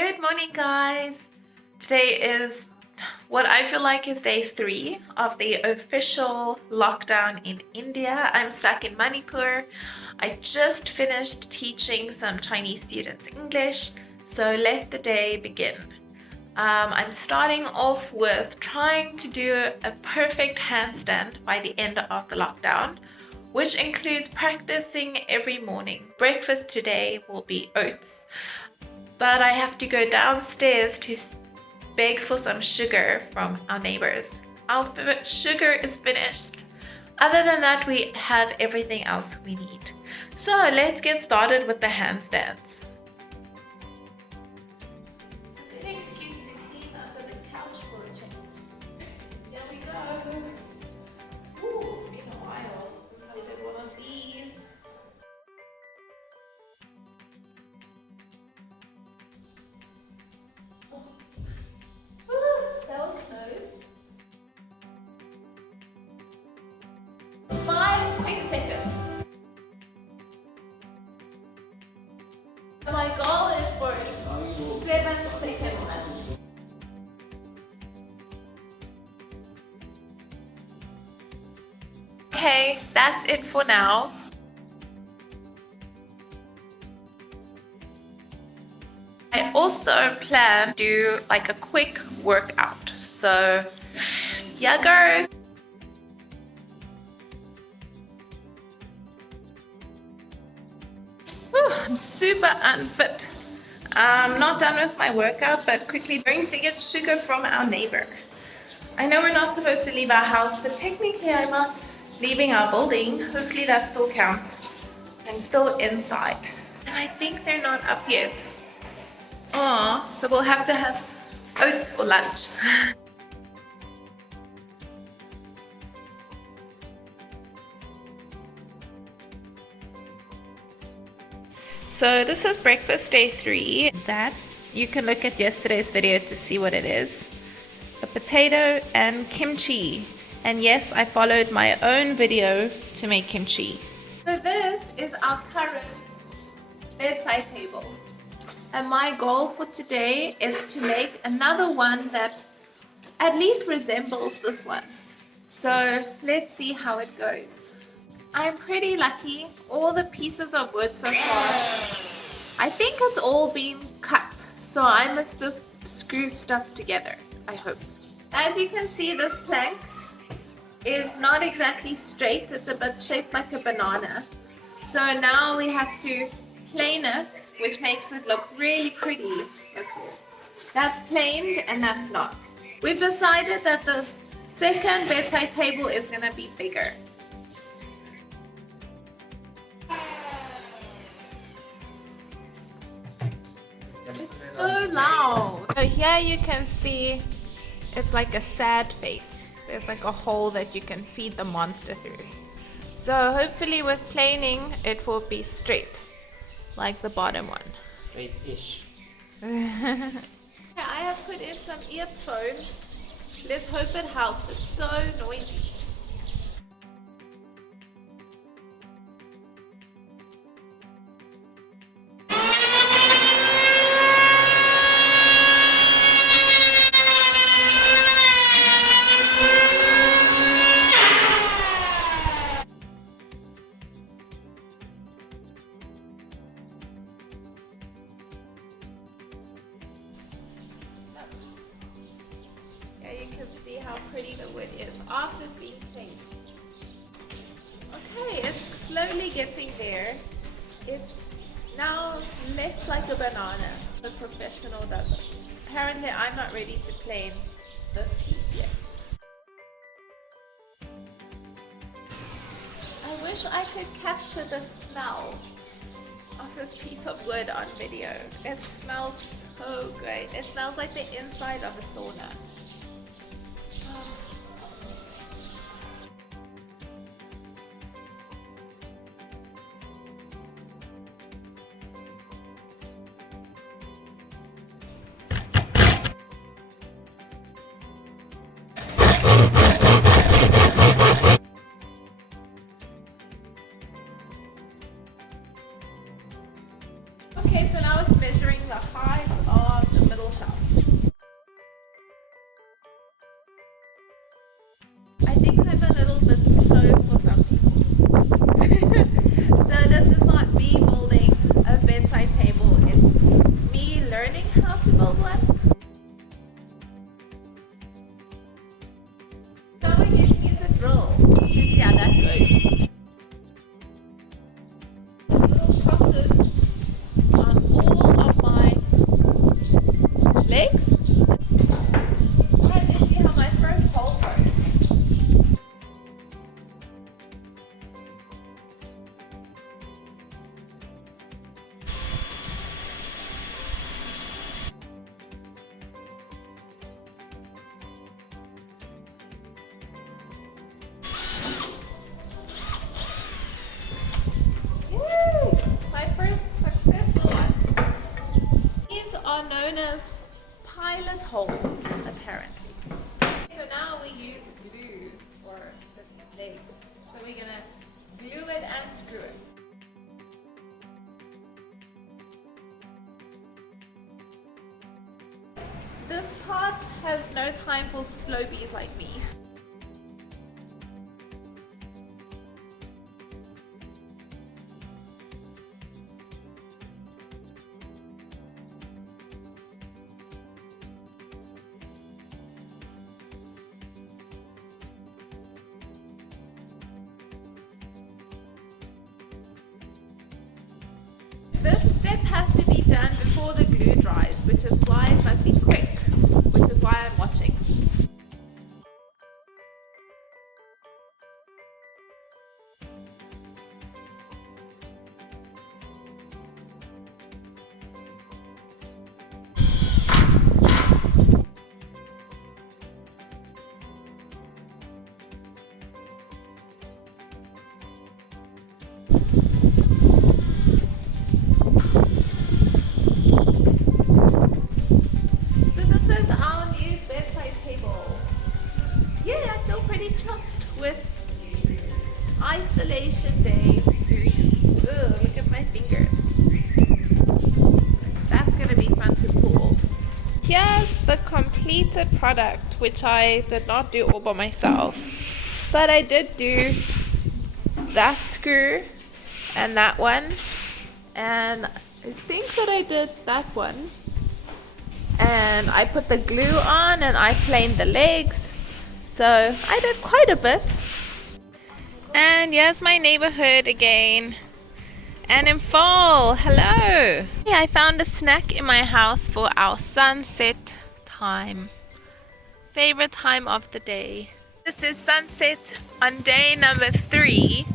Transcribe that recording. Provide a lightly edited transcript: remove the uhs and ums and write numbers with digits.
Good morning, guys. Today is what I feel like is day 3 of the official lockdown in India. I'm stuck in Manipur. I just finished teaching some Chinese students English, so let the day begin. I'm starting off with trying to do a perfect handstand by the end of the lockdown, which includes practicing every morning. Breakfast today will be oats, but I have to go downstairs to beg for some sugar from our neighbors. Our sugar is finished. Other than that, we have everything else we need. So let's get started with the handstands. Good excuse to clean under the couch for a change. Here we go. Ooh, it's been a while since I did one of these. That was close. 5 quick seconds. My goal is for 7 seconds. Okay, that's it for now. I also plan to do like a quick workout. So here goes. Whew, I'm super unfit. I'm not done with my workout, but quickly going to get sugar from our neighbor. I know we're not supposed to leave our house, but technically I'm not leaving our building. Hopefully that still counts. I'm still inside. And I think they're not up yet. Oh, so we'll have to have oats for lunch. So this is breakfast day 3. That you can look at yesterday's video to see what it is. A potato and kimchi. And yes, I followed my own video to make kimchi. So this is our current bedside table. And my goal for today is to make another one that at least resembles this one. So let's see how it goes. I'm pretty lucky. All the pieces of wood so far, I think it's all been cut. So I must just screw stuff together, I hope. As you can see, this plank is not exactly straight. It's a bit shaped like a banana. So now we have to plane it, which makes it look really pretty. Okay. That's planed and that's not. We've decided that the second bedside table is going to be bigger. It's so loud. So here you can see it's like a sad face. There's like a hole that you can feed the monster through. So hopefully with planing it will be straight, like the bottom one. Straight-ish. I have put in some earphones. Let's hope it helps. It's so noisy. You can see how pretty the wood is after it's being planed. Okay, it's slowly getting there. It's now less like a banana. The professional does it. Apparently I'm not ready to plane this piece yet. I wish I could capture the smell of this piece of wood on video. It smells so great. It smells like the inside of a sauna. Okay, so now it's measuring the height of Legs? Alright, let's see how my first hole goes. My first successful one. These are known as pilot holes, apparently. So now we use glue for the legs. So we're gonna glue it and screw it. This part has no time for slowies like me. This step has to be done before the glue dries, which is why it must be quick, which is why I'm watching. Chuffed with isolation day 3. Ugh, look at my fingers. That's gonna be fun to pull. Here's the completed product, which I did not do all by myself, but I did do that screw and that one, and I think that I did that one, and I put the glue on and I planed the legs. So I did quite a bit. And here's my neighborhood again. And Imphal, hello. I found a snack in my house for our sunset time. Favorite time of the day. This is sunset on day number 3.